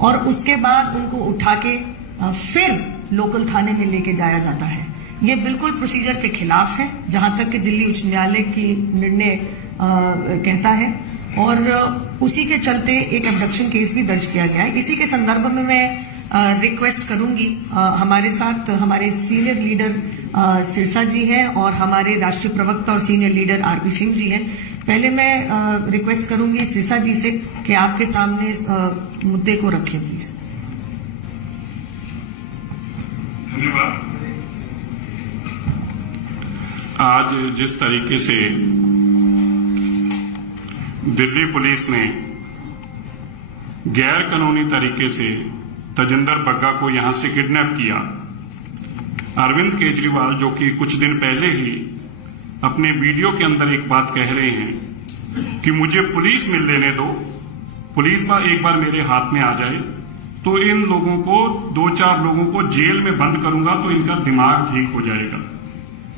और उसके बाद उनको उठा के फिर लोकल थाने में लेके जाया जाता है। ये बिल्कुल प्रोसीजर के खिलाफ है, जहां तक कि दिल्ली उच्च न्यायालय की निर्णय कहता है, और उसी के चलते एक एब्डक्शन केस भी दर्ज किया गया है। इसी के संदर्भ में मैं रिक्वेस्ट करूंगी, हमारे साथ हमारे सीनियर लीडर सिरसा जी हैं और हमारे राष्ट्रीय प्रवक्ता और senior leader RP Singh ji हैं। पहले मैं रिक्वेस्ट करूंगी सिरसा जी से कि आपके सामने इस मुद्दे को रखें प्लीज। धन्यवाद। आज जिस तरीके से दिल्ली पुलिस ने गैर कानूनी तरीके से तजिंदर बग्गा को यहां से किडनैप किया, अरविंद केजरीवाल जो कि कुछ दिन पहले ही अपने वीडियो के अंदर एक बात कह रहे हैं कि मुझे पुलिस मिल लेने दो, पुलिस एक बार मेरे हाथ में आ जाए तो इन लोगों को 2-4 लोगों को जेल में बंद करूंगा तो इनका दिमाग ठीक हो जाएगा।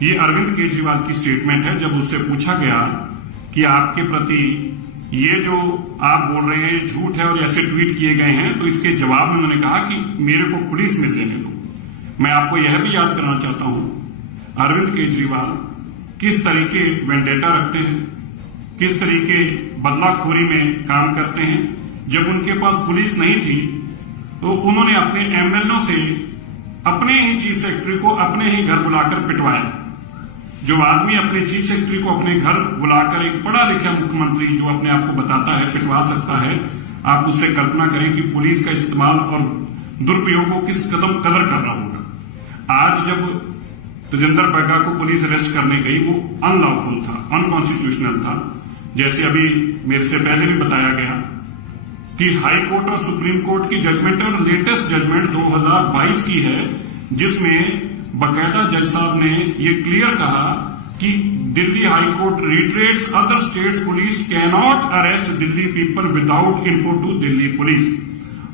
ये अरविंद केजरीवाल की स्टेटमेंट है। जब उससे पूछा गया कि आपके प्रति ये जो आप बोल रहे हैं ये झूठ है और ऐसे ट्वीट किए गए हैं, तो इसके जवाब में उन्होंने कहा कि मेरे को पुलिस मिल लेने दो। मैं आपको यह भी याद करना चाहता हूं, अरविंद केजरीवाल किस तरीके वेंडेटा रखते हैं, किस तरीके बदलाखोरी में काम करते हैं। जब उनके पास पुलिस नहीं थी तो उन्होंने अपने एमएलओ से अपने ही चीफ सेक्रेटरी को अपने ही घर बुलाकर पिटवाया। जो आदमी अपने चीफ सेक्रेटरी को अपने घर बुलाकर, एक पढ़ा लिखा मुख्यमंत्री जो अपने आप को बताता है पिटवा सकता है, आप उससे कल्पना करें कि पुलिस का इस्तेमाल और दुरुपयोग को किस कदर कर रहा होगा। आज जब तजिंदर बग्गा को पुलिस अरेस्ट करने गई वो अनलॉफुल था, अनकॉन्स्टिट्यूशनल था। जैसे अभी मेरे से पहले भी बताया गया कि हाई कोर्ट और सुप्रीम कोर्ट की जजमेंट और लेटेस्ट जजमेंट 2022 की है, जिसमें बकायदा जज साहब ने ये क्लियर कहा कि Delhi high court retreats other states police can not arrest Delhi people without info to Delhi police.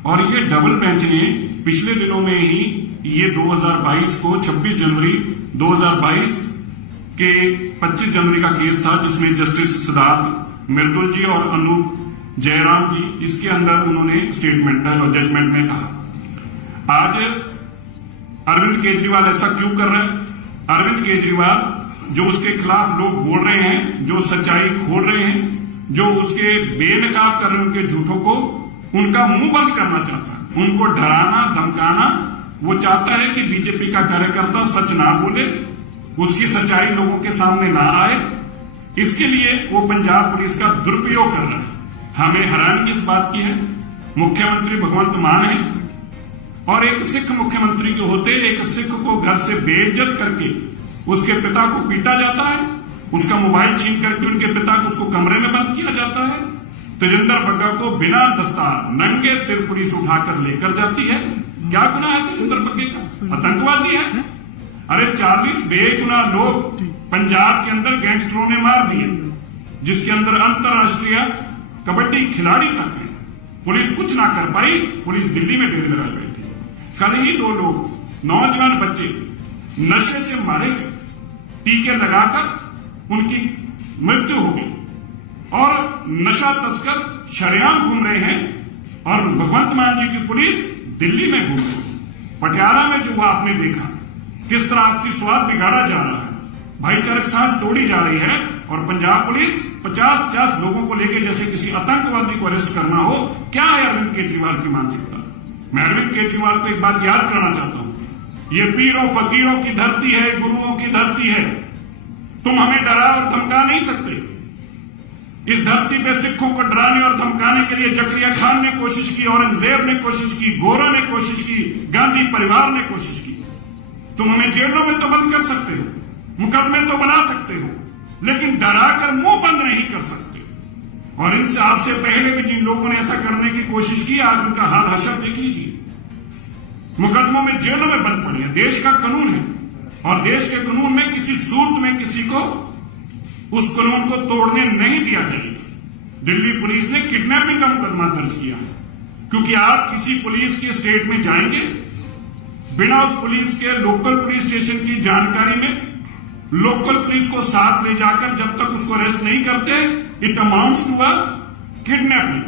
और ये डबल बेंच ने पिछले दिनों में ही ये 2022 को 26 जनवरी 2022 के 25 जनवरी का केस था, जिसमें जस्टिस सिद्धार्थ मृदुल जी और अनूप जयराम जी, इसके अंदर उन्होंने स्टेटमेंट और जजमेंट में कहा। आज अरविंद केजरीवाल ऐसा क्यों कर रहे हैं? अरविंद केजरीवाल जो उसके खिलाफ लोग बोल रहे हैं, जो सच्चाई खोल रहे हैं, जो उसके बेनकाब कर रहे हैं, उनके झूठों को, उनका मुंह बंद करना चाहता है, उनको डराना धमकाना। वो चाहता है कि बीजेपी का कार्यकर्ता सच ना बोले, उसकी सच्चाई लोगों के सामने ना आए। इसके लिए वो पंजाब पुलिस का दुरुपयोग कर रहा है। हमें हैरानी इस बात की है, मुख्यमंत्री भगवंत मान है और एक सिख मुख्यमंत्री के होते एक सिख को घर से बेइज्जत करके उसके पिता को पीटा जाता है, उसका मोबाइल छीन करके उनके पिता को उसको कमरे में बंद किया जाता है। तजिंदर बग्गा को बिना दस्तार नंगे सिर पुलिस उठाकर लेकर जाती है। क्या गुनाह है तजिंदर बग्गे का? आतंकवादी है। अरे 40 बेगुनाह लोग पंजाब के अंदर गैंगस्टरों ने मार दिए, जिसके अंदर अंतरराष्ट्रीय कबड्डी खिलाड़ी तक है। पुलिस कुछ ना कर पाई, पुलिस दिल्ली में डेरे लगा बैठी। कल ही 2 लोग नौजवान बच्चे नशे से मारे गए, टीके लगाकर उनकी मृत्यु हो गई, और नशा तस्कर शरेआम घूम रहे हैं और भगवंत मान जी की पुलिस दिल्ली में घूम रही। पटियाला में जो आपने देखा किस तरह आपसी स्वाद बिगाड़ा जा रहा है, भाईचारक साथ तोड़ी जा रही है, और पंजाब पुलिस 50-50 लोगों को लेकर जैसे किसी आतंकवादी को अरेस्ट करना हो। क्या है अरविंद केजरीवाल की मानसिकता? मैं अरविंद केजरीवाल को एक बात याद करना चाहता हूं, ये पीरों फकीरों की धरती है, गुरुओं की धरती है। तुम हमें डरा और धमका नहीं सकते। इस धरती पे सिखों को डराने और धमकाने के लिए जकरिया खान ने कोशिश की, औरंगजेब ने कोशिश की, गोरा ने कोशिश की, गांधी परिवार ने कोशिश की। तुम हमें जेलों में तो बंद कर सकते हो, मुकदमे तो बना सकते हो, लेकिन डराकर मुंह बंद नहीं कर सकते। और इनसे आपसे पहले भी जिन लोगों ने ऐसा करने की कोशिश की, आज उनका हाल हशर देख लीजिए। मुकदमों में, जेलों में बंद पड़े हैं। देश का कानून है और देश के कानून में किसी सूरत में किसी को उस कानून को तोड़ने नहीं दिया जाएगा। दिल्ली पुलिस ने किडनैपिंग का मुकदमा दर्ज किया है, क्योंकि आप किसी पुलिस के स्टेट में जाएंगे बिना उस पुलिस के लोकल पुलिस स्टेशन की जानकारी में, लोकल पुलिस को साथ ले जाकर जब तक उसको अरेस्ट नहीं करते, it amounts to a kidnapping,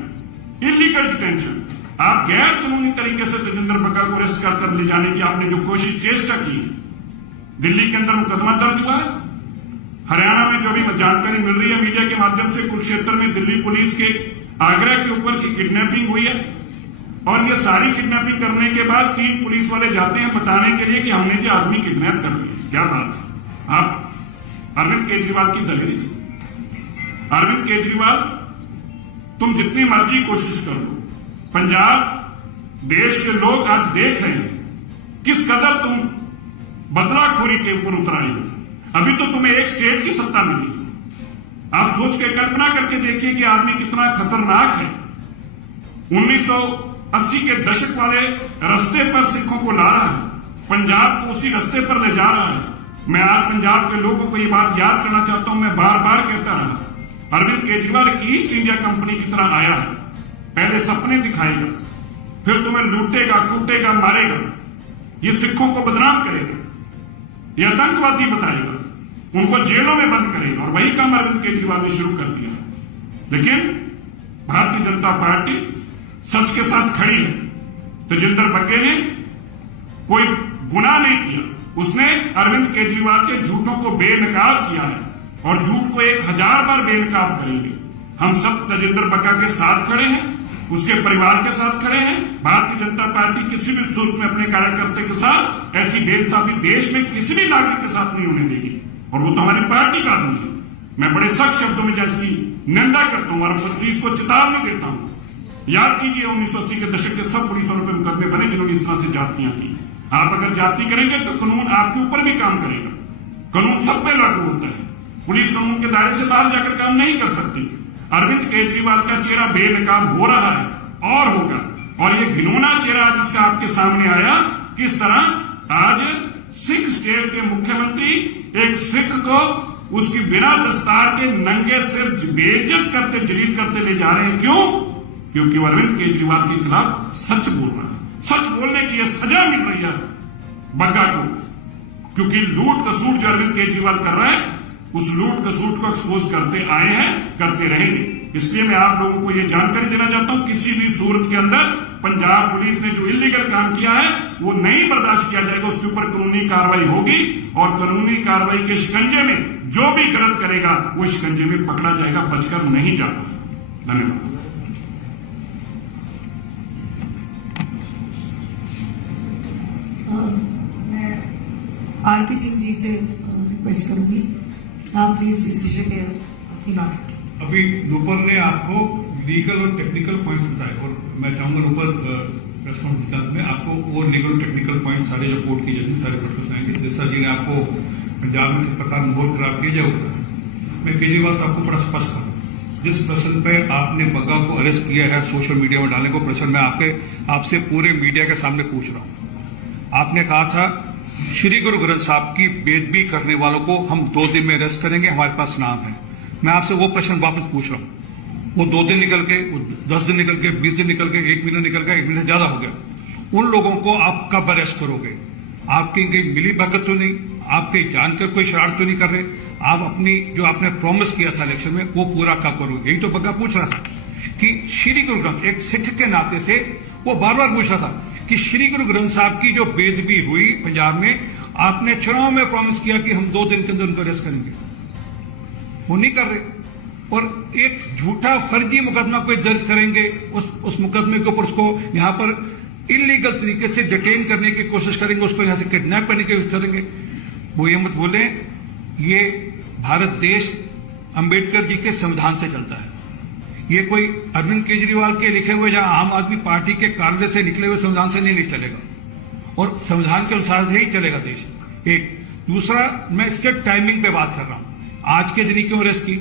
illegal detention. आप गैर कानूनी तरीके से तेजिंदर बग्गा को अरेस्ट कर ले जाने की आपने जो कोशिश चेष्टा की है, दिल्ली के अंदर मुकदमा दर्ज हुआ है। हरियाणा में जो भी जानकारी मिल रही है मीडिया के माध्यम से, कुरुक्षेत्र में दिल्ली पुलिस के आगरा के ऊपर की किडनैपिंग हुई है और ये सारी किडनैपिंग करने के बाद 3 पुलिस वाले जाते हैं बताने के लिए कि हमने जो आदमी किडनैप कर लिया। क्या बात है। आप अरविंद केजरीवाल की दलेरी, अरविंद केजरीवाल तुम जितनी मर्जी कोशिश कर लो, पंजाब देश के लोग आज देख रहे हैं किस कदर तुम बदलाखोरी के ऊपर उतर आए हो। अभी तो तुम्हें एक स्टेट की सत्ता मिली, आप सोच के कल्पना करके देखिए कि आदमी कितना खतरनाक है। 1980 के दशक वाले रास्ते पर सिखों को ला रहा है, पंजाब को उसी रास्ते पर ले जा रहा है। मैं आज पंजाब के लोगों को ये बात याद करना चाहता हूं, मैं बार बार कहता रहा, अरविंद केजरीवाल की ईस्ट इंडिया कंपनी की तरह आया है। पहले सपने दिखाएगा, फिर तुम्हें लूटेगा, कूटेगा, मारेगा, ये सिखों को बदनाम करेगा, ये आतंकवादी बताएगा, उनको जेलों में बंद करेगा और वही काम अरविंद केजरीवाल ने शुरू कर दिया। लेकिन भारतीय जनता पार्टी सच के साथ खड़ी है। तेजिंदर बग्गे ने कोई गुनाह नहीं किया, उसने अरविंद केजरीवाल के झूठों को बेनकाब किया है और झूठ को 1000 बार बेनकाब करेंगे। हम सब तेजिंदर बग्गा के साथ खड़े हैं, उसके परिवार के साथ खड़े हैं। भारतीय जनता पार्टी किसी भी सूरत में अपने कार्यकर्ता के साथ ऐसी बेइंसाफी देश में किसी भी नागरिक के साथ नहीं होने देगी और वो तो हमारी पार्टी का आदमी है। मैं बड़े सख्त शब्दों में जैसी निंदा करता हूं और पुलिस को चेतावनी देता हूं। याद कीजिए 1980 के दशक के सब पुलिस वालों पर मुकदमे बने जिन्होंने इस तरह से जातियां की। आप अगर जाति करेंगे तो कानून आपके ऊपर भी काम करेगा, कानून सब पे लागू होता है। पुलिस कानून के दायरे से बाहर जाकर काम नहीं कर सकती। अरविंद केजरीवाल का चेहरा बेनकाब हो रहा है और होगा, और ये घिनौना चेहरा जिसका आपके सामने आया, किस तरह आज सिख स्टेट के मुख्यमंत्री एक सिख को उसकी बिना दस्तार के नंगे सिर बेइज्जत करते, जलील करते ले जा रहे हैं। क्यों? क्योंकि अरविंद केजरीवाल के खिलाफ सच बोल रहा है। सच बोलने की यह सजा मिल रही है बग्गा को, क्योंकि लूट कसूट जो अरविंद केजरीवाल कर रहा है उस लूट कसूट को एक्सपोज करते आए हैं, करते रहेंगे। इसलिए मैं आप लोगों को यह जानकारी देना चाहता हूं, किसी भी सूरत के अंदर पंजाब पुलिस ने जो इलीगल काम किया है वो नहीं बर्दाश्त किया जाएगा। उसके ऊपर कानूनी कार्रवाई होगी और कानूनी कार्रवाई के शिकंजे में जो भी गलत करेगा वो शिकंजे में पकड़ा जाएगा, बचकर नहीं जाएगा। धन्यवाद। आरपी सिंह जी से रिक्वेस्ट करूंगी, आप प्लीज इस विषय पे अपनी बात रखें। अभी नुपुर ने आपको लीगल और टेक्निकल पॉइंट्स बताए और मैं चाहूंगा नुपुर प्रेस कॉन्फ्रेंस में आपको वो लीगल और टेक्निकल पॉइंट सारे जो कोर्ट की जाएंगे सारे प्रश्न आएंगे। जैसा जी ने आपको पंजाब में किस प्रकार माहौल खराब किया जाएगा, मैं केजरीवाल साहब को बड़ा स्पष्ट करूँ, जिस प्रश्न पे आपने बग्गा को अरेस्ट किया है सोशल मीडिया में डालने को, प्रश्न मैं आपसे पूरे मीडिया के सामने पूछ रहा हूँ। आपने कहा था श्री गुरु ग्रंथ साहब की बेदबी करने वालों को हम 2 दिन में अरेस्ट करेंगे, हमारे पास नाम है। मैं आपसे वो प्रश्न वापस पूछ रहा हूं, वो 2 दिन निकल के, 10 दिन निकल के, 20 दिन निकल के, 1 महीना निकल के, 1 महीने से ज्यादा हो गया, उन लोगों को आप कब अरेस्ट करोगे? आपकी कहीं मिली भगत तो नहीं, आपके जानकर कोई शरारत तो नहीं कर रहे, आप अपनी जो आपने प्रॉमिस किया था इलेक्शन में वो पूरा कब करोगे? यही तो बग्गा पूछ रहा था कि श्री गुरु ग्रंथ, एक सिख के नाते से वो बार बार पूछ रहा था कि श्री गुरु ग्रंथ साहब की जो बेदबी हुई पंजाब में, आपने चुनाव में प्रॉमिस किया कि हम 2 दिन के अंदर उनको अरेस्ट करेंगे, वो नहीं कर रहे। और एक झूठा फर्जी मुकदमा कोई दर्ज करेंगे, उस मुकदमे के ऊपर उसको यहां पर इलीगल तरीके से डिटेन करने की कोशिश करेंगे, उसको यहां से किडनैप करने की कोशिश करेंगे। वो ये मत बोले, ये भारत देश अंबेडकर जी के संविधान से चलता है। ये कोई अरविंद केजरीवाल के लिखे हुए या आम आदमी पार्टी के कार्य से निकले हुए संविधान से नहीं चलेगा, और संविधान के अनुसार से ही चलेगा देश। एक दूसरा, मैं इसके टाइमिंग पे बात कर रहा हूं। आज के दिन क्यों अरेस्ट की?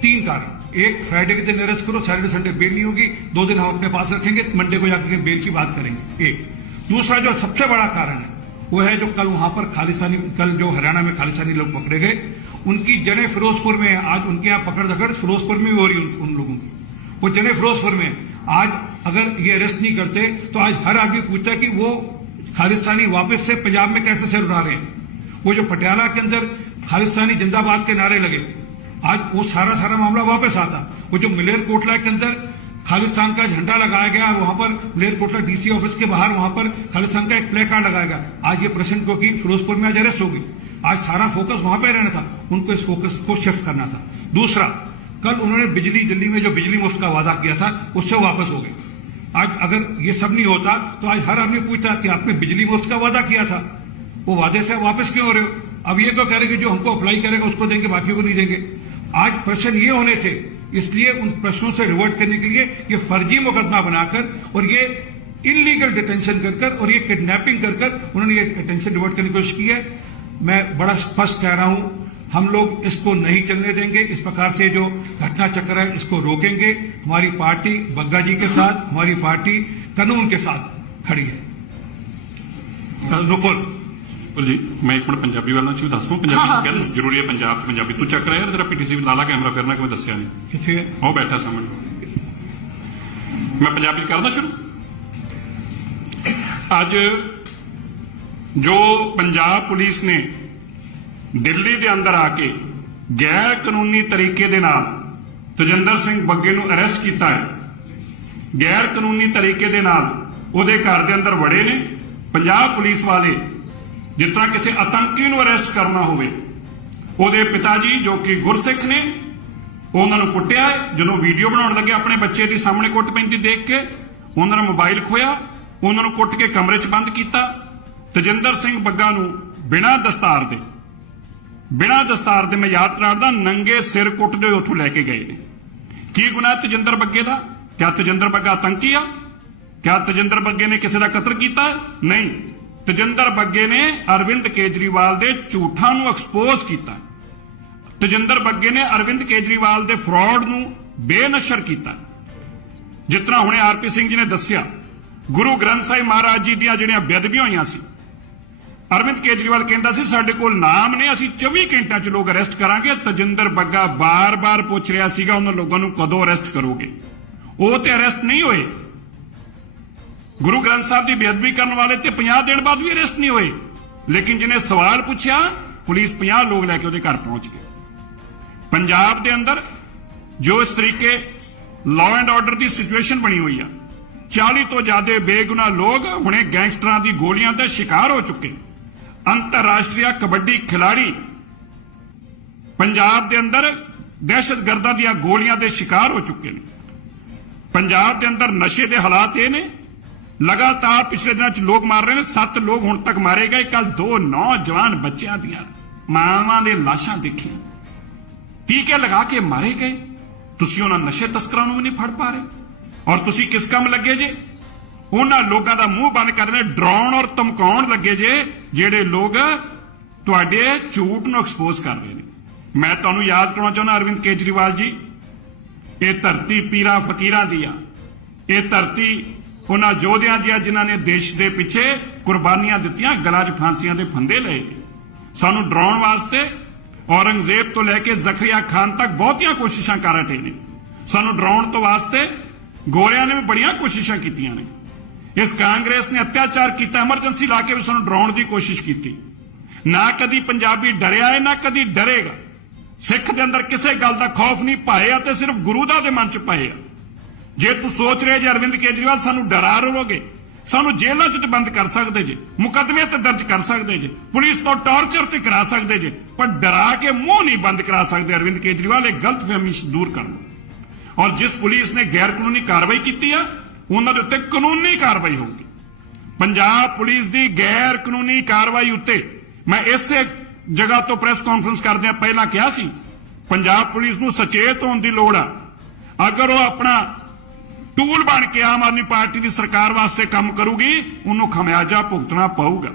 3 कारण। एक, फ्राइडे के दिन अरेस्ट करो, सैटरडे संडे बेल नहीं होगी, 2 दिन हम अपने पास रखेंगे, मंडे को जाकर बेल की बात करेंगे। एक दूसरा जो सबसे बड़ा कारण है वो है जो कल वहां पर खालिस्तानी, कल जो हरियाणा में खालिस्तानी लोग पकड़े गए, उनकी जने फिरोजपुर में है। आज उनके यहाँ पकड़ धकड़ फिरोजपुर में भी हो रही है उन लोगों की, वो जने फिरोजपुर में। आज अगर ये अरेस्ट नहीं करते तो आज हर आदमी पूछता कि वो खालिस्तानी वापस से पंजाब में कैसे सिर उठा रहे हैं। वो जो पटियाला के अंदर खालिस्तानी जिंदाबाद के नारे लगे, आज वो सारा मामला वापस आता। वो जो मलेरकोटला के अंदर खालिस्तान का झंडा लगाया गया और वहां पर मलेरकोटला डीसी ऑफिस के बाहर वहां पर खालिस्तान का एक प्ले कार्ड लगाया गया। आज ये प्रश्न क्योंकि फिरोजपुर में आज अरेस्ट हो गई, आज सारा फोकस वहां पे रहना था, उनको इस फोकस को शिफ्ट करना था। दूसरा, कल उन्होंने बिजली, दिल्ली में जो बिजली मुफ्त का वादा किया था उससे वापस हो गए। आज अगर ये सब नहीं होता तो आज हर आदमी पूछता कि आपने बिजली मुफ्त का वादा किया था, वो वादे से वापस क्यों हो रहे हो? अब ये तो कह रहे कि जो हमको अप्लाई करेगा उसको देंगे, बाकियों को नहीं देंगे। आज प्रश्न ये होने थे, इसलिए उन प्रश्नों से रिवर्ट करने के लिए ये फर्जी मुकदमा बनाकर और ये इलीगल डिटेंशन कर और ये किडनैपिंग कर उन्होंने ये डिटेंशन रिवर्ट करने की कोशिश की है। मैं बड़ा स्पष्ट कह रहा हूं, हम लोग इसको नहीं चलने देंगे। इस प्रकार से जो घटना चक्र है इसको रोकेंगे। हमारी पार्टी बग्गा जी के साथ, हमारी पार्टी कानून के साथ खड़ी है। नुपुर जी, मैं एक मिनट पंजाबी वाला चीज दस दूं। पंजाबी हाँ, कहना जरूरी है, पंजाब पंजाबी तू चक रहा यार, तेरा पीटीसी लाला कैमरा फिरना कोई दसिया नहीं किथे है? ਉਹ ਬੈਠਾ ਸਾਹਮਣੇ। ਮੈਂ ਪੰਜਾਬੀ ਕਰਦਾ ਸ਼ੁਰੂ। ਅੱਜ ਜੋ ਪੰਜਾਬ ਪੁਲਿਸ ਨੇ ਦਿੱਲੀ ਦੇ ਅੰਦਰ ਆ ਕੇ ਗੈਰ ਕਾਨੂੰਨੀ ਤਰੀਕੇ ਦੇ ਨਾਲ ਤਜਿੰਦਰ ਸਿੰਘ ਬੱਗੇ ਨੂੰ ਅਰੈਸਟ ਕੀਤਾ ਹੈ, ਗੈਰ ਕਾਨੂੰਨੀ ਤਰੀਕੇ ਦੇ ਨਾਲ ਉਹਦੇ ਘਰ ਦੇ ਅੰਦਰ ਵੜੇ ਨੇ ਪੰਜਾਬ ਪੁਲਿਸ ਵਾਲੇ। ਜਿਸ ਤਰ੍ਹਾਂ ਕਿਸੇ ਆਤੰਕੀ ਨੂੰ ਅਰੈਸਟ ਕਰਨਾ ਹੋਵੇ, ਉਹਦੇ ਪਿਤਾ ਜੀ ਜੋ ਕਿ ਗੁਰਸਿੱਖ ਨੇ, ਉਹਨਾਂ ਨੂੰ ਕੁੱਟਿਆ। ਜਦੋਂ ਵੀਡੀਓ ਬਣਾਉਣ ਲੱਗੇ ਆਪਣੇ ਬੱਚੇ ਦੀ ਸਾਹਮਣੇ ਕੁੱਟ ਪੈਂਦੀ ਦੇਖ ਕੇ ਉਹਨਾਂ ਦਾ ਮੋਬਾਈਲ ਖੋਇਆ, ਉਹਨਾਂ ਨੂੰ ਕੁੱਟ ਕੇ ਕਮਰੇ 'ਚ ਬੰਦ ਕੀਤਾ। ਤਜਿੰਦਰ ਸਿੰਘ ਬੱਗਾ ਨੂੰ ਬਿਨਾਂ ਦਸਤਾਰ ਦੇ ਮੈਂ ਯਾਦ ਕਰਾਂਦਾ, ਨੰਗੇ ਸਿਰ ਕੁੱਟਦੇ ਉੱਥੋਂ ਲੈ ਕੇ ਗਏ ਨੇ। ਕੀ ਗੁਨਾਹ ਤਜਿੰਦਰ ਬੱਗੇ ਦਾ? ਕਿਆ ਤਜਿੰਦਰ ਬੱਗਾ ਆਤੰਕੀ ਆ? ਕਿਆ ਤਜਿੰਦਰ ਬੱਗੇ ਨੇ ਕਿਸੇ ਦਾ ਕਤਲ ਕੀਤਾ? ਨਹੀਂ। ਤਜਿੰਦਰ ਬੱਗੇ ਨੇ ਅਰਵਿੰਦ ਕੇਜਰੀਵਾਲ ਦੇ ਝੂਠਾਂ ਨੂੰ ਐਕਸਪੋਜ਼ ਕੀਤਾ। ਤਜਿੰਦਰ ਬੱਗੇ ਨੇ ਅਰਵਿੰਦ ਕੇਜਰੀਵਾਲ ਦੇ ਫਰਾਡ ਨੂੰ ਬੇਨਸ਼ਰ ਕੀਤਾ। ਜਿਸ ਤਰ੍ਹਾਂ ਹੁਣੇ ਆਰਪੀ ਸਿੰਘ ਜੀ ਨੇ ਦੱਸਿਆ, ਗੁਰੂ ਗ੍ਰੰਥ ਸਾਹਿਬ ਮਹਾਰਾਜ ਜੀ ਦੀਆਂ ਜਿਹੜੀਆਂ ਬੇਅਦਬੀਆਂ ਹੋਈਆਂ ਸੀ, ਅਰਵਿੰਦ ਕੇਜਰੀਵਾਲ ਕਹਿੰਦਾ ਸੀ ਸਾਡੇ ਕੋਲ ਨਾਮ ਨੇ, ਅਸੀਂ 24 ਘੰਟਿਆਂ 'ਚ ਲੋਕ ਅਰੈਸਟ ਕਰਾਂਗੇ। ਤਜਿੰਦਰ ਬੱਗਾ ਬਾਰ-ਬਾਰ ਪੁੱਛ ਰਿਹਾ ਸੀਗਾ ਉਹਨਾਂ ਲੋਕਾਂ ਨੂੰ ਕਦੋਂ ਅਰੈਸਟ ਕਰੋਗੇ। ਉਹ ਤੇ ਅਰੈਸਟ ਨਹੀਂ ਹੋਏ। ਗੁਰੂ ਗ੍ਰੰਥ ਸਾਹਿਬ ਦੀ ਬੇਅਦਬੀ ਕਰਨ ਵਾਲੇ ਤੇ 50 ਦਿਨ ਬਾਅਦ ਵੀ ਅਰੈਸਟ ਨਹੀਂ ਹੋਏ। ਲੇਕਿਨ ਜਿਹਨੇ ਸਵਾਲ ਪੁੱਛਿਆ, ਪੁਲਿਸ 50 ਲੋਕ ਲੈ ਕੇ ਉਹਦੇ ਘਰ ਪਹੁੰਚ ਗਈ। ਪੰਜਾਬ ਦੇ ਅੰਦਰ ਜੋ ਇਸ ਤਰੀਕੇ law and order the situation ਬਣੀ ਹੋਈ ਆ, 40 ਤੋਂ ਜ਼ਿਆਦਾ ਬੇਗੁਨਾਹ ਲੋਕ ਹੁਣੇ ਗੈਂਗਸਟਰਾਂ ਦੀ ਗੋਲੀਆਂ ਦੇ ਸ਼ਿਕਾਰ ਹੋ ਚੁੱਕੇ। ਅੰਤਰਰਾਸ਼ਟਰੀ ਕਬੱਡੀ ਖਿਡਾਰੀ ਪੰਜਾਬ ਦੇ ਅੰਦਰ ਦਹਿਸ਼ਤਗਰਦਾਂ ਦੀਆਂ ਗੋਲੀਆਂ ਦੇ ਸ਼ਿਕਾਰ ਹੋ ਚੁੱਕੇ ਨੇ। ਪੰਜਾਬ ਦੇ ਅੰਦਰ ਨਸ਼ੇ ਦੇ ਹਾਲਾਤ ਇਹ ਨੇ, ਲਗਾਤਾਰ ਪਿਛਲੇ ਦਿਨਾਂ 'ਚ ਲੋਕ ਮਾਰ ਰਹੇ ਨੇ। 7 ਲੋਕ ਹੁਣ ਤੱਕ ਮਾਰੇ ਗਏ। ਕੱਲ 2 ਨੌਜਵਾਨ ਬੱਚਿਆਂ ਦੀਆਂ ਮਾਵਾਂ ਦੇ ਲਾਸ਼ਾਂ ਦੇਖੀਆਂ, ਟੀਕੇ ਲਗਾ ਕੇ ਮਾਰੇ ਗਏ। ਤੁਸੀਂ ਉਹਨਾਂ ਨਸ਼ੇ ਤਸਕਰਾਂ ਨੂੰ ਵੀ ਨਹੀਂ ਫੜ ਪਾ ਰਹੇ, ਔਰ ਤੁਸੀਂ ਕਿਸ ਕੰਮ ਲੱਗੇ ਜੇ? ਉਹਨਾਂ ਲੋਕਾਂ ਦਾ ਮੂੰਹ ਬੰਦ ਕਰਨੇ, ਡਰਾਉਣ ਔਰ ਧਮਕਾਉਣ ਲੱਗੇ ਜੇ, ਜਿਹੜੇ ਲੋਕ ਤੁਹਾਡੇ ਝੂਠ ਨੂੰ ਐਕਸਪੋਜ਼ ਕਰ ਰਹੇ ਨੇ। ਮੈਂ ਤੁਹਾਨੂੰ ਯਾਦ ਕਰਾਉਣਾ ਚਾਹੁੰਦਾ, ਅਰਵਿੰਦ ਕੇਜਰੀਵਾਲ ਜੀ, ਇਹ ਧਰਤੀ ਪੀਰਾਂ ਫਕੀਰਾਂ ਦੀ ਆ। ਇਹ ਧਰਤੀ ਉਹਨਾਂ ਯੋਧਿਆਂ ਦੀ ਆ ਜਿਨ੍ਹਾਂ ਨੇ ਦੇਸ਼ ਦੇ ਪਿੱਛੇ ਕੁਰਬਾਨੀਆਂ ਦਿੱਤੀਆਂ, ਗਲਾਂ 'ਚ ਫਾਂਸੀਆਂ ਦੇ ਫੰਦੇ ਲਏ। ਸਾਨੂੰ ਡਰਾਉਣ ਵਾਸਤੇ ਔਰੰਗਜ਼ੇਬ ਤੋਂ ਲੈ ਕੇ ਜ਼ਕਰੀਆ ਖਾਨ ਤੱਕ ਬਹੁਤੀਆਂ ਕੋਸ਼ਿਸ਼ਾਂ ਕਰ ਰਹੇ ਨੇ। ਸਾਨੂੰ ਡਰਾਉਣ ਤੋਂ ਵਾਸਤੇ ਗੋਰਿਆਂ ਨੇ ਵੀ ਬੜੀਆਂ ਕੋਸ਼ਿਸ਼ਾਂ ਕੀਤੀਆਂ ਨੇ। ਇਸ ਕਾਂਗਰਸ ਨੇ ਅਤਿਆਚਾਰ ਕੀਤਾ, ਐਮਰਜੈਂਸੀ ਲਾ ਕੇ ਵੀ ਸਾਨੂੰ ਡਰਾਉਣ ਦੀ ਕੋਸ਼ਿਸ਼ ਕੀਤੀ। ਨਾ ਕਦੀ ਪੰਜਾਬੀ ਡਰਿਆ ਹੈ, ਨਾ ਕਦੀ ਡਰੇਗਾ। ਸਿੱਖ ਦੇ ਅੰਦਰ ਕਿਸੇ ਗੱਲ ਦਾ ਖੌਫ ਨਹੀਂ ਪਾਇਆ ਤੇ ਸਿਰਫ ਗੁਰੂ ਦਾ ਦੇ ਮਨ 'ਚ ਪਾਇਆ। ਜੇ ਤੂੰ ਸੋਚ ਰਹੇ ਜੇ ਅਰਵਿੰਦ ਕੇਜਰੀਵਾਲ ਸਾਨੂੰ ਡਰਾ ਰਹੋਗੇ, ਸਾਨੂੰ ਜੇਲ੍ਹਾਂ 'ਚ ਤੇ ਬੰਦ ਕਰ ਸਕਦੇ ਜੇ, ਮੁਕੱਦਮੇ ਤੇ ਦਰਜ ਕਰ ਸਕਦੇ ਜੇ, ਪੁਲਿਸ ਤੋਂ ਟਾਰਚਰ ਤੇ ਕਰਾ ਸਕਦੇ ਜੇ, ਪਰ ਡਰਾ ਕੇ ਮੂੰਹ ਨਹੀਂ ਬੰਦ ਕਰਾ ਸਕਦੇ। ਅਰਵਿੰਦ ਕੇਜਰੀਵਾਲ ਇਹ ਗਲਤਫਹਿਮੀ ਦੂਰ ਕਰਨ। ਔਰ ਜਿਸ ਪੁਲਿਸ ਨੇ ਗੈਰ ਕਾਨੂੰਨੀ ਕਾਰਵਾਈ ਕੀਤੀ ਆ, ਉਹਨਾਂ ਦੇ ਉੱਤੇ ਕਾਨੂੰਨੀ ਕਾਰਵਾਈ ਹੋਊਗੀ। ਪੰਜਾਬ ਪੁਲਿਸ ਦੀ ਗੈਰ ਕਾਨੂੰਨੀ ਕਾਰਵਾਈ ਉੱਤੇ ਮੈਂ ਇਸੇ ਜਗ੍ਹਾ ਤੋਂ ਪ੍ਰੈਸ ਕਾਨਫਰੰਸ ਕਰਦਿਆਂ ਪਹਿਲਾਂ ਕਿਹਾ ਸੀ, ਪੰਜਾਬ ਪੁਲਿਸ ਨੂੰ ਸੁਚੇਤ ਹੋਣ ਦੀ ਲੋੜ ਆ। ਅਗਰ ਉਹ ਆਪਣਾ ਟੂਲ ਬਣ ਕੇ ਆਮ ਆਦਮੀ ਪਾਰਟੀ ਦੀ ਸਰਕਾਰ ਵਾਸਤੇ ਕੰਮ ਕਰੂਗੀ, ਉਹਨੂੰ ਖਮਿਆਜਾ ਭੁਗਤਣਾ ਪਊਗਾ।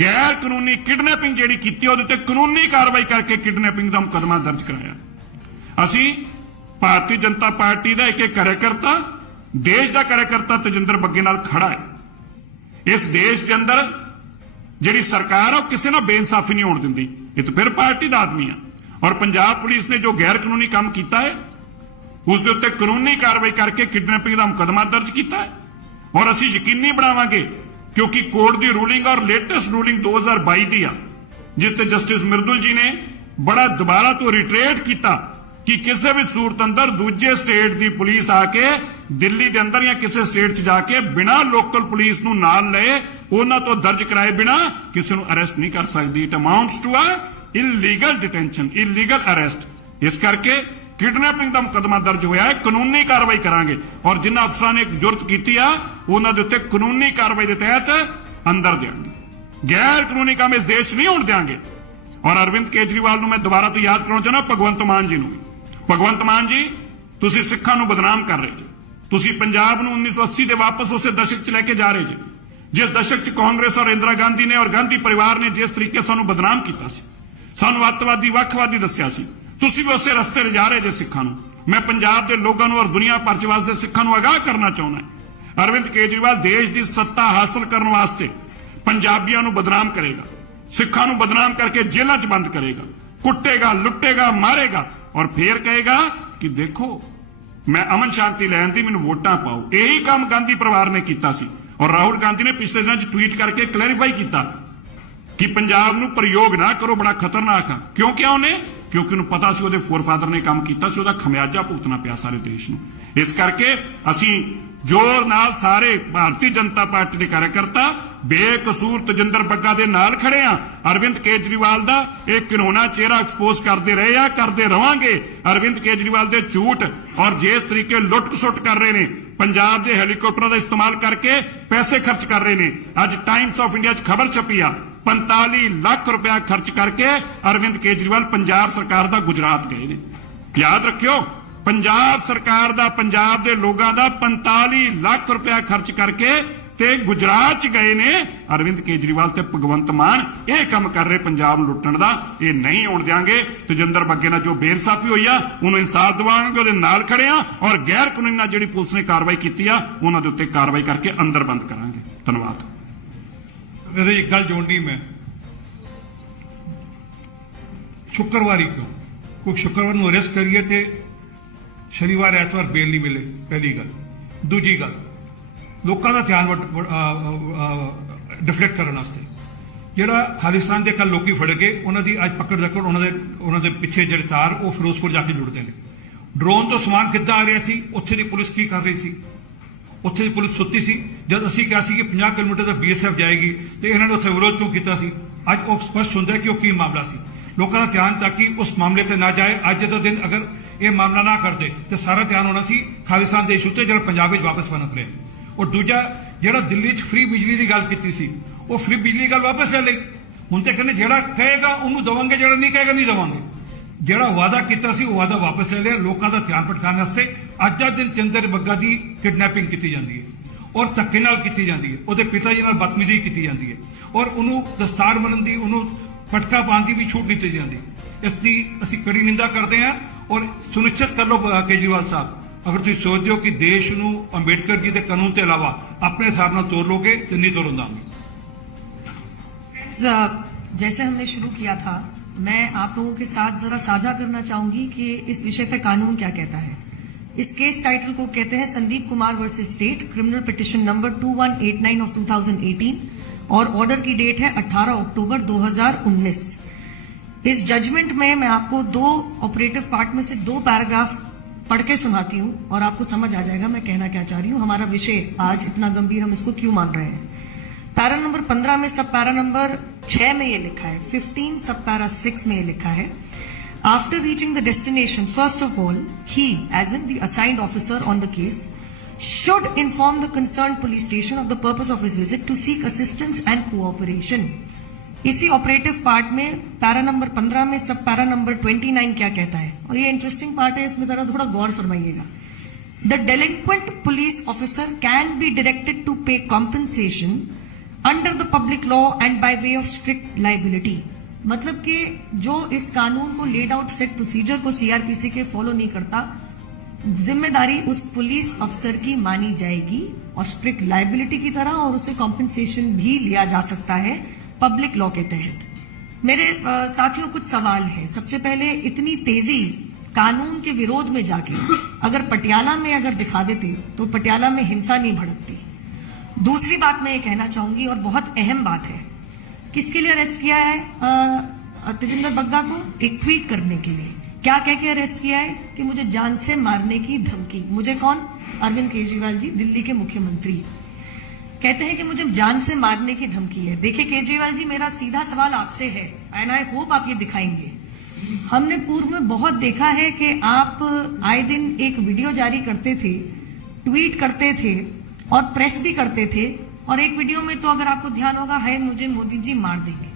ਗੈਰ ਕਾਨੂੰਨੀ ਕਿਡਨੈਪਿੰਗ ਜਿਹੜੀ ਕੀਤੀ, ਉਹਦੇ ਤੇ ਕਾਨੂੰਨੀ ਕਾਰਵਾਈ ਕਰਕੇ ਕਿਡਨੈਪਿੰਗ ਦਾ ਮੁਕੱਦਮਾ ਦਰਜ ਕਰਾਇਆ। ਅਸੀਂ ਭਾਰਤੀ ਜਨਤਾ ਪਾਰਟੀ ਦਾ ਇੱਕ ਕਾਰਜਕਰਤਾ, ਦੇਸ਼ ਦਾ ਕਾਰਜਕਰਤਾ ਤਜਿੰਦਰ ਬੱਗੇ ਨਾਲ ਖੜਾ ਹੈ। ਇਸ ਦੇਸ਼ ਦੇ ਅੰਦਰ ਜਿਹੜੀ ਸਰਕਾਰ ਆ, ਉਹ ਕਿਸੇ ਨਾਲ ਬੇਇਨਸਾਫੀ ਨਹੀਂ ਹੋਣ ਦਿੰਦੀ। ਇਹ ਤਾਂ ਫਿਰ ਪਾਰਟੀ ਦਾ ਆਦਮੀ ਆ। ਔਰ ਪੰਜਾਬ ਪੁਲਿਸ ਨੇ ਜੋ ਗੈਰ ਕਾਨੂੰਨੀ ਕੰਮ ਕੀਤਾ ਹੈ, ਉਸ ਦੇ ਉੱਤੇ ਕਾਨੂੰਨੀ ਕਾਰਵਾਈ ਕਰਕੇ ਕਿਡਨੈਪਿੰਗ ਦਾ ਮੁਕੱਦਮਾ ਦਰਜ ਕੀਤਾ ਹੈ। ਔਰ ਅਸੀਂ ਯਕੀਨੀ ਬਣਾਵਾਂਗੇ, ਕਿਉਂਕਿ ਕੋਰਟ ਦੀ ਰੂਲਿੰਗ ਔਰ ਲੇਟੈਸਟ ਰੂਲਿੰਗ 2022 ਦੀ ਆ, ਜਿਸ ਤੇ ਜਸਟਿਸ ਮਿਰਦੁਲ ਜੀ ਨੇ ਬੜਾ ਦੁਬਾਰਾ ਤੋਂ ਰਿਟਰੇਟ ਕੀਤਾ कि किसी भी सूरत अंदर दूजे स्टेट की पुलिस आके दिल्ली के अंदर या किसी स्टेट च जाके बिना लोकल पुलिस नूं नाल लए उन्हां तो दर्ज कराए बिना किसी नूं अरेस्ट नहीं कर सकती। It amounts to a illegal detention, illegal arrest. इस करके किडनैपिंग का मुकदमा दर्ज होया है, कानूनी कार्रवाई करांगे और जिन्हां अफसरां ने जुरत कीती आ उन्हां दे उत्ते कानूनी कार्रवाई के तहत अंदर देंगे। गैर कानूनी काम इस देश नहीं होण देंगे। और अरविंद केजरीवाल नूं मैं दोबारा तो याद कराउणा चाहुंदा, भगवंत मान जी नूं, भगवंत मान जी तुसीं सिखां नूं बदनाम कर रहे जी, तुसीं पंजाब नूं 1980 दे वापस उस दशक च लैके जा रहे जी जिस दशक च कांग्रेस और इंदिरा गांधी ने और गांधी परिवार ने जिस तरीके सानूं बदनाम किया सी, सानूं अतवादी वखवादी दस्सिया सी, तुसीं भी उसे रस्ते ले जा रहे जे सिखां नूं। मैं पंजाब के लोगों नूं और दुनिया भर च वसदे सिखां नूं आगाह करना चाहुंदा, अरविंद केजरीवाल देश की सत्ता हासिल करने वास्ते पंजाबियों नूं बदनाम करेगा, सिखां नूं बदनाम करके जेलों च बंद करेगा, कुटेगा, लुटेगा, मारेगा और फिर कहेगा कि देखो मैं अमन शांति लैन दी मैनूं वोटां पाओ। यही काम गांधी परिवार ने किया सी और राहुल गांधी ने पिछले दिनों ट्वीट करके क्लैरिफाई किया कि पंजाब नूं प्रयोग ना करो, बड़ा खतरनाक है। क्यों किया उन्हें? क्योंकि उन्हें पता सी उहदे फोरफादर ने काम किया सी, उहदा खमियाजा भुगतना पिया सारे देश नूं। इस करके असीं जोर नाल सारे भारतीय जनता पार्टी के कार्यकर्ता बेकसूर तजिंदर बग्गा दे नाल खड़े आ। अरविंद केजरीवाल दा एक घिनौना चेहरा एक्सपोज करते रहे आ, करते रवांगे। अरविंद केजरीवाल दे झूठ और जिस तरीके लुट खसुट कर रहे ने, पंजाब के हैलीकॉप्टरों का इस्तेमाल करके पैसे खर्च कर रहे ने। अज टाइम्स ऑफ इंडिया च खबर छपी आ 45 लाख रुपया खर्च करके अरविंद केजरीवाल पंजाब सरकार दा गुजरात गए ने। याद रखियो, पंजाब सरकार दा पंजाब के लोगों का 45 लाख रुपया खर्च करके ते गुजरात च गए ने। अरविंद केजरीवाल ते भगवंत मान यह काम कर रहे पंजाब लुटण दा, ये नहीं होण देंगे। तजिंदर बग्गे नाल जो बेइंसाफी हुई आ उन्होंने इंसाफ दिवांगे, उहदे नाल खड़े आ और गैर कानूनी नाल जिहड़ी पुलिस ने कार्रवाई की आ उन्हां दे उत्ते कार्रवाई करके अंदर बंद करांगे। धन्यवाद। ਇਹਦੇ ਇੱਕ ਗੱਲ जोड़नी मैं, शुक्रवारी क्यों कोई शुक्रवार ਨੂੰ ਅਰੈਸਟ ਕਰੀਏ ਤੇ शनिवार ਐਤਵਾਰ बेल नहीं मिले, पहली गल। दूजी गल, लोगों का ध्यान डिफलैक्ट करने वास्ते ਜਿਹੜਾ ਖਾਲਿਸਤਾਨ ਦੇ ਕੱਲ ਲੋਕੀ ਫੜ ਕੇ ਉਹਨਾਂ ਦੀ ਅੱਜ ਪਕੜ ਦਕੜ ਉਹਨਾਂ ਦੇ ਪਿੱਛੇ ਜਿਹੜੇ ਤਾਰ ਉਹ ਫਿਰੋਜ਼ਪੁਰ ਜਾ ਕੇ ਜੁੜਦੇ ਨੇ। ਡਰੋਨ ਤੋਂ ਸਮਾਨ ਕਿੱਦਾਂ ਆ ਰਿਹਾ ਸੀ, ਉੱਥੇ ਦੀ ਪੁਲਿਸ ਕੀ ਕਰ ਰਹੀ ਸੀ, ਉੱਥੇ ਦੀ ਪੁਲਿਸ ਸੁੱਤੀ ਸੀ। ਜਦ ਅਸੀਂ ਕਿਹਾ ਸੀ ਕਿ 50 ਕਿਲੋਮੀਟਰ ਦਾ BSF ਜਾਏਗੀ ਤੇ ਇਹਨਾਂ ਨੇ ਉੱਥੇ ਵਿਰੋਧ ਕਿਉਂ ਕੀਤਾ ਸੀ, ਅੱਜ ਉਹ ਸਪਸ਼ਟ ਹੁੰਦਾ ਕਿ ਉਹ ਕੀ ਮਾਮਲਾ ਸੀ। ਲੋਕਾਂ ਦਾ ਧਿਆਨ ਤਾਂ ਕਿ ਉਸ ਮਾਮਲੇ ਤੇ ਨਾ ਜਾਏ। ਅੱਜ ਦਾ ਦਿਨ ਅਗਰ ਇਹ ਮਾਮਲਾ ਨਾ ਕਰਦੇ ਤੇ ਸਾਰਾ ਧਿਆਨ ਹੋਣਾ ਸੀ ਖਾਲਿਸਤਾਨ ਦੇਸ਼ ਉੱਤੇ ਜਿਹੜਾ ਪੰਜਾਬ ਵਿੱਚ ਵਾਪਸ ਪਨਪ ਰਿਹਾ। और दूजा ਜਿਹੜਾ ਦਿੱਲੀ 'ਚ ਫ੍ਰੀ ਬਿਜਲੀ ਦੀ ਗੱਲ ਕੀਤੀ ਸੀ ਉਹ ਫ੍ਰੀ ਬਿਜਲੀ ਗੱਲ ਵਾਪਸ ਲੈ ਲਈ। ਹੁਣ ਤੇ ਕਹਿੰਦੇ ਜਿਹੜਾ ਕਹੇਗਾ ਉਹਨੂੰ ਦਵਾਂਗੇ, ਜਿਹੜਾ ਨਹੀਂ ਕਹੇਗਾ ਨਹੀਂ ਦਵਾਂਗੇ। ਜਿਹੜਾ ਵਾਅਦਾ ਕੀਤਾ ਸੀ ਉਹ ਵਾਅਦਾ ਵਾਪਸ ਲੈ ਲਿਆ। ਲੋਕਾਂ ਦਾ ਧਿਆਨ ਭਟਕਾਉਣ ਵਾਸਤੇ ਅੱਜ ਦਾ ਦਿਨ ਤਜਿੰਦਰ ਬੱਗਾ ਦੀ ਕਿਡਨੈਪਿੰਗ ਕੀਤੀ ਜਾਂਦੀ ਹੈ ਔਰ ਧੱਕੇ ਨਾਲ ਕੀਤੀ ਜਾਂਦੀ ਹੈ। ਉਹਦੇ ਪਿਤਾ ਜੀ ਨਾਲ ਬਦਤਮੀਜ਼ੀ ਕੀਤੀ ਜਾਂਦੀ ਹੈ ਔਰ ਉਹਨੂੰ ਦਸਤਾਰ ਮੰਨਣ ਦੀ, ਉਹਨੂੰ ਪਟਕਾ ਪਾਉਣ ਦੀ ਵੀ ਛੂਟ ਦਿੱਤੀ ਜਾਂਦੀ। ਇਸ ਦੀ ਅਸੀਂ ਕੜੀ ਨਿੰਦਾ ਕਰਦੇ ਹਾਂ ਔਰ ਸੁਨਿਸ਼ਚਿਤ ਕਰ ਲਓ ਕੇਜਰੀਵਾਲ ਸਾਹਿਬ, अगर तुम सोचते हो कि देश नूं अंबेडकर जी के कानून के अलावा अपने हिसाब नाल तोड़ लोगे तो नहीं तोड़न देंगे। जैसे हमने शुरू किया था, मैं आप लोगों के साथ जरा साझा करना चाहूंगी कि इस विषय पे कानून क्या कहता है। इस केस टाइटल को कहते हैं Sandeep Kumar versus state, criminal petition number 2189 of 2018 और ऑर्डर की डेट है 18 अक्टूबर 2019। इस जजमेंट में मैं आपको दो ऑपरेटिव पार्ट में से दो पैराग्राफ पढ़ के सुनाती हूं और आपको समझ आ जाएगा मैं कहना क्या चाह रही हूं, हमारा विषय आज इतना गंभीर हम इसको क्यों मान रहे हैं। पैरा नंबर 15 में सब पैरा नंबर 6 में ये लिखा है, 15 सब पैरा 6 में ये लिखा है, after reaching the destination first of all he as in the assigned officer on the case should inform the concerned police station of the purpose of his visit to seek assistance and cooperation। इसी operative part में para number 15 में सब para number 29 क्या कहता है, और ये interesting part है, इसमें जरा थोड़ा गौर फरमाइएगा। The delinquent police officer can be directed to pay compensation under the public law and by way of strict liability. मतलब कि जो इस कानून को लेड आउट सेट प्रोसीजर को CRPC के फॉलो नहीं करता, जिम्मेदारी उस पुलिस अफसर की मानी जाएगी और स्ट्रिक्ट लाइबिलिटी की तरह, और उसे कॉम्पनसेशन भी लिया जा सकता है पब्लिक लॉ के तहत। मेरे साथियों कुछ सवाल है। सबसे पहले, इतनी तेजी कानून के विरोध में जाके अगर पटियाला में अगर दिखा देते तो पटियाला में हिंसा नहीं भड़कती। दूसरी बात मैं ये कहना चाहूंगी और बहुत अहम बात है, किसके लिए अरेस्ट किया है तजिंदर बग्गा को? एक ट्वीट करने के लिए। क्या कह के अरेस्ट किया है कि मुझे जान से मारने की धमकी। मुझे कौन? अरविंद केजरीवाल जी, दिल्ली के मुख्यमंत्री, कहते हैं कि मुझे जान से मारने की धमकी है। देखिए केजरीवाल जी, मेरा सीधा सवाल आपसे है एंड आई होप आप ये दिखाएंगे। हमने पूर्व में बहुत देखा है कि आप आए दिन एक वीडियो जारी करते थे, ट्वीट करते थे और प्रेस भी करते थे, और एक वीडियो में तो अगर आपको ध्यान होगा, है मुझे मोदी जी मार देंगे।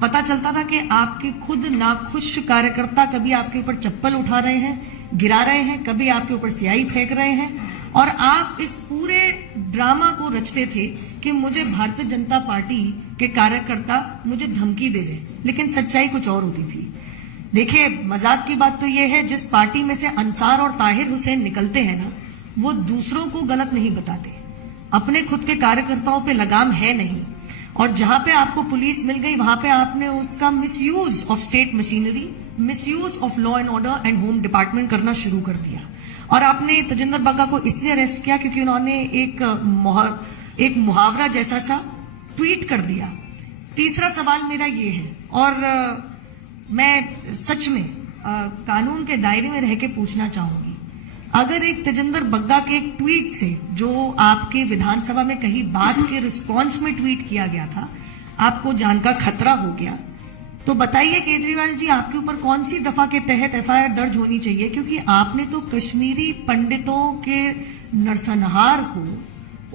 पता चलता था कि आपके खुद नाखुश कार्यकर्ता कभी आपके ऊपर चप्पल उठा रहे हैं, गिरा रहे हैं, कभी आपके ऊपर स्याही फेंक रहे हैं, और आप इस पूरे ड्रामा को रचते थे कि मुझे भारतीय जनता पार्टी के कार्यकर्ता मुझे धमकी दे रहे हैं, लेकिन सच्चाई कुछ और होती थी। देखिए मजाक की बात तो यह है, जिस पार्टी में से अंसार और ताहिर हुसैन निकलते हैं ना, वो दूसरों को गलत नहीं बताते, अपने खुद के कार्यकर्ताओं पे लगाम है नहीं, और जहां पे आपको पुलिस मिल गई वहां पे आपने उसका misuse of state machinery, misuse of law and order and home department करना शुरू कर दिया। और आपने तजिंदर बग्गा को इसलिए अरेस्ट किया क्योंकि उन्होंने एक मुहावरा जैसा सा ट्वीट कर दिया। तीसरा सवाल मेरा ये है, और मैं सच में कानून के दायरे में रह के पूछना चाहूंगी, अगर एक तजिंदर बग्गा के एक ट्वीट से, जो आपके विधानसभा में कही बात के रिस्पॉन्स में ट्वीट किया गया था, आपको जान का खतरा हो गया, तो बताइए केजरीवाल जी, आपके ऊपर कौन सी दफा के तहत एफआईआर दर्ज होनी चाहिए? क्योंकि आपने तो कश्मीरी पंडितों के नरसंहार को,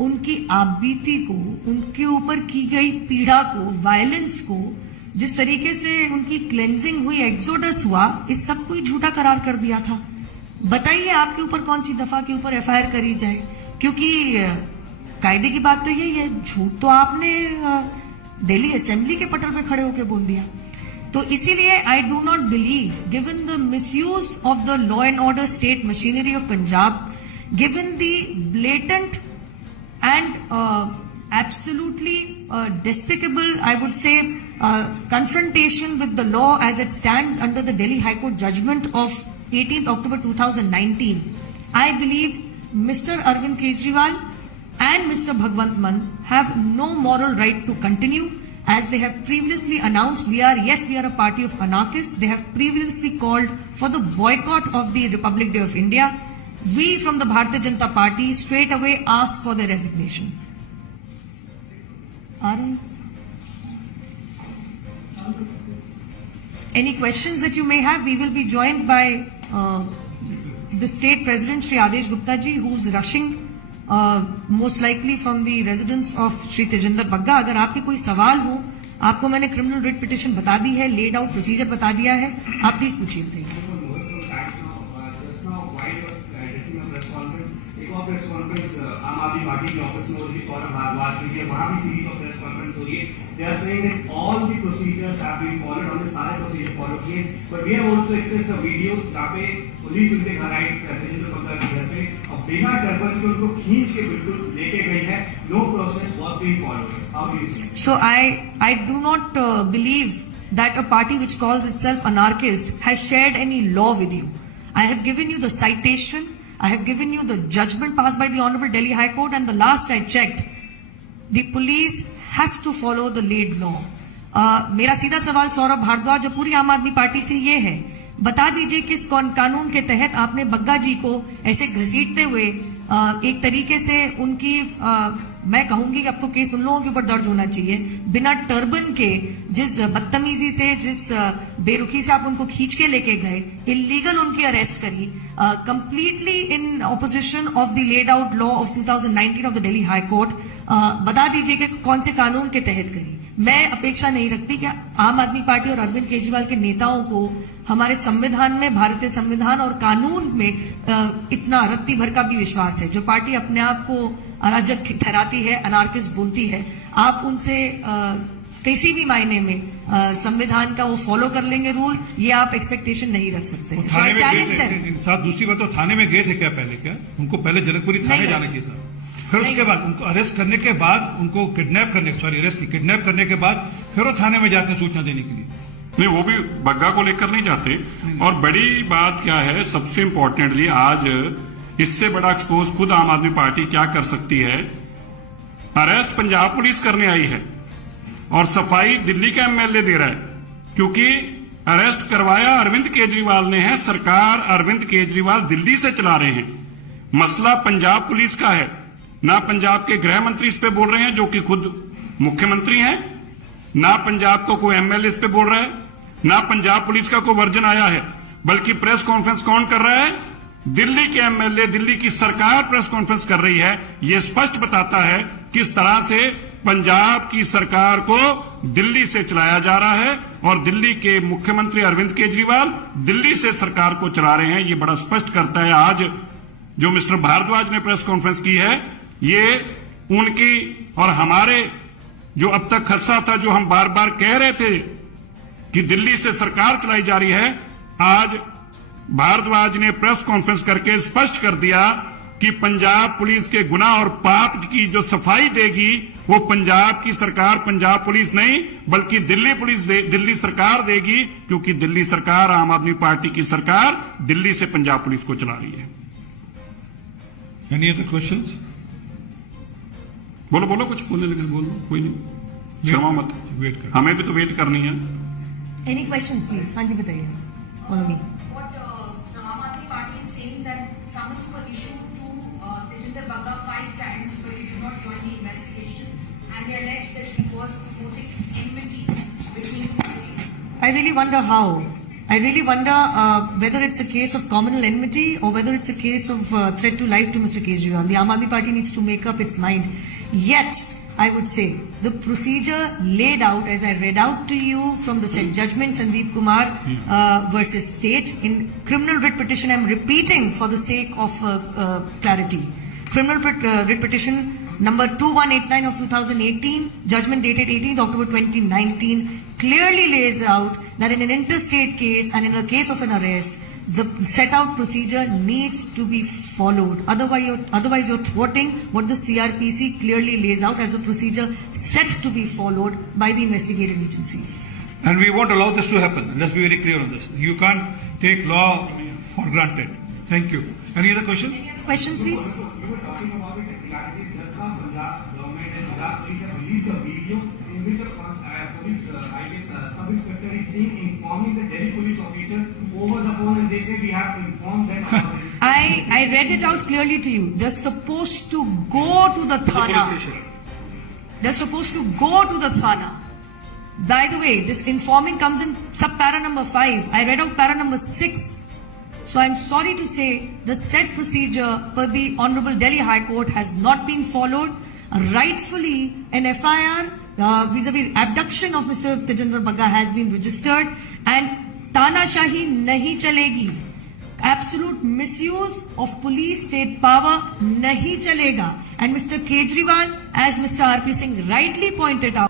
उनकी आपबीती को, उनके ऊपर की गई पीड़ा को, वायलेंस को, जिस तरीके से उनकी क्लेंजिंग हुई, एक्सोडस हुआ, इस सब को ही झूठा करार कर दिया था। बताइए आपके ऊपर कौन सी दफा के ऊपर एफआईआर करी जाए? क्योंकि कायदे की बात तो यही है, झूठ तो आपने दिल्ली असेंबली के पटल पे खड़े होकर बोल दिया। तो इसीलिए I do not believe, given the misuse of the law and order state machinery of Punjab, given the blatant and absolutely despicable, I would say, confrontation with the law as it stands under the Delhi High Court judgment of 18th October 2019, I believe Mr. Arvind Kejriwal and Mr. Bhagwant Mann have no moral right to continue, as they have previously announced. We are a party of anarchists. They have previously called for the boycott of the Republic Day of India. We from the Bharatiya Janata Party straight away ask for their resignation. Any questions that you may have? We will be joined by the state president Shri Adesh Gupta ji, who's rushing most likely from the residence of Shri Tejinder Bagga. अगर आपके कोई सवाल हो, आपको मैंने criminal writ petition बता दी है, laid out procedure बता दिया है, आप प्लीज पूछिए। प्रेस कॉन्फ्रेंस आम आदमी पार्टी के ऑफिस में उनकी सौरभ भारद्वाज की, वहां भी सीरीज ऑफ प्रेस कॉन्फ्रेंस हो रही है। They are saying that all the procedures have been followed, हमने सारे प्रोसीजर फॉलो किए, but we have also accessed a video जहां पे पुलिस उनके घर आई, तजिंदर बग्गा के घर पे, और बिना टर्बन के उनको खींच के बिल्कुल लेके गई है। No process was being followed. How do you see? So I do not believe that a party which calls itself anarchist has shared any law with you. I have given you the citation, I have given you the judgment passed by the Honorable Delhi High Court, and the last I checked, the police has to follow the laid law. मेरा सीधा सवाल सौरभ भारद्वाज जो पूरी आम आदमी party से ये है, बता दीजिए किस कानून के तहत आपने बग्गा जी को ऐसे घसीटते हुए एक तरीके से उनकी मैं कहूंगी कि अब तो केस उन लोगों के ऊपर दर्ज होना चाहिए, बिना टर्बन के जिस बदतमीजी से, जिस बेरुखी से आप उनको खींच के लेके गए, इलीगल उनकी अरेस्ट करी, completely in opposition of the laid out law of 2019 of the Delhi high court. बता दीजिए कि कौन से कानून के तहत करी। मैं अपेक्षा नहीं रखती कि आम आदमी पार्टी और अरविंद केजरीवाल के नेताओं को हमारे संविधान में, भारतीय संविधान और कानून में इतना रत्ती भर का भी विश्वास है। जो पार्टी अपने आप को अराजक ठहराती है, अनार्किस्ट बोलती है, आप उनसे किसी भी मायने में संविधान का वो फॉलो कर लेंगे रूल, ये आप एक्सपेक्टेशन नहीं रख सकते। साथ दूसरी बात, तो थाने में गए थे क्या पहले? क्या उनको पहले जनकपुरी थाने जाना चाहिए था? फिर उसके बाद उनको अरेस्ट करने के बाद, उनको किडनैप करने के बाद फिर वो थाने में जाते हैं सूचना देने के लिए। नहीं, वो भी बग्गा को लेकर नहीं जाते। और बड़ी बात क्या है, सबसे इंपॉर्टेंटली आज इससे बड़ा एक्सपोज खुद आम आदमी पार्टी क्या कर सकती है। अरेस्ट पंजाब पुलिस करने आई है और सफाई दिल्ली का एमएलए दे रहा है, क्योंकि अरेस्ट करवाया अरविंद केजरीवाल ने है, सरकार अरविंद केजरीवाल दिल्ली से चला रहे हैं। मसला पंजाब पुलिस का है, ना पंजाब के गृह मंत्री इस पे बोल रहे हैं जो कि खुद मुख्यमंत्री हैं, ना पंजाब को कोई एमएलए इस पे बोल रहा है, ना पंजाब पुलिस का कोई वर्जन आया है, बल्कि प्रेस कॉन्फ्रेंस कौन कर रहा है? दिल्ली के एमएलए, दिल्ली की सरकार प्रेस कॉन्फ्रेंस कर रही है। यह स्पष्ट बताता है किस तरह से पंजाब की सरकार को दिल्ली से चलाया जा रहा है और दिल्ली के मुख्यमंत्री अरविंद केजरीवाल दिल्ली से सरकार को चला रहे हैं। ये बड़ा स्पष्ट करता है। आज जो मिस्टर भारद्वाज ने प्रेस कॉन्फ्रेंस की है, ये उनकी और हमारे जो अब तक खदशा था, जो हम बार बार कह रहे थे कि दिल्ली से सरकार चलाई जा रही है, आज भारद्वाज ने प्रेस कॉन्फ्रेंस करके स्पष्ट कर दिया कि पंजाब पुलिस के गुनाह और पाप की जो सफाई देगी वो पंजाब की सरकार, पंजाब पुलिस नहीं बल्कि दिल्ली पुलिस दिल्ली सरकार देगी, क्योंकि दिल्ली सरकार आम आदमी पार्टी की सरकार दिल्ली से पंजाब पुलिस को चला रही है। Any other questions? बोलो बोलो, कुछ बोलने लगे बोलो, कोई नहीं, शर्मा मत, वेट कर, हमें भी तो वेट करनी है। Any question please? हाँ जी बताइए। Follow me. What the Aam Aadmi Party is saying that summons were issued to Tejinder Bagga 5 times, but he did not join the investigation, and they allege that he was promoting enmity between two parties. I really wonder how. I really wonder whether it's a case of communal enmity or whether it's a case of threat to life to Mr. Kejriwal. The Aam Aadmi Party needs to make up its mind. Yet, I would say, the procedure laid out, as I read out to you from the said judgment, Sandeep Kumar versus State, in criminal writ petition, I'm repeating for the sake of clarity. Criminal writ petition number 2189 of 2018, judgment dated 18th October 2019, clearly lays out that in an interstate case and in a case of an arrest, the set out procedure needs to be followed. Otherwise you're thwarting what the CRPC clearly lays out as the procedure set to be followed by the investigative agencies. and we won't allow this to happen. Let's be very clear on this. You can't take law for granted. Thank you. Any other question? Questions, please? You were talking about the technicalities. Just now, Punjab government and Punjab police have released a video in which a police, I guess, sub-inspector is seen informing the Delhi police officers over the phone, and they say we have to inform them about this. I read it out clearly to you. They're supposed to go to the Thana. They're supposed to go to the Thana. By the way, this informing comes in sub-para number 5. I read out para number 6. So I'm sorry to say the said procedure per the Honorable Delhi High Court has not been followed. Rightfully, an FIR vis-a-vis abduction of Mr. Tejinder Bagga has been registered, and तानाशाही नहीं चलेगी. Absolute misuse of police state power nahi chalega. And Mr. Kejriwal, as Mr. R.P. Singh rightly pointed out,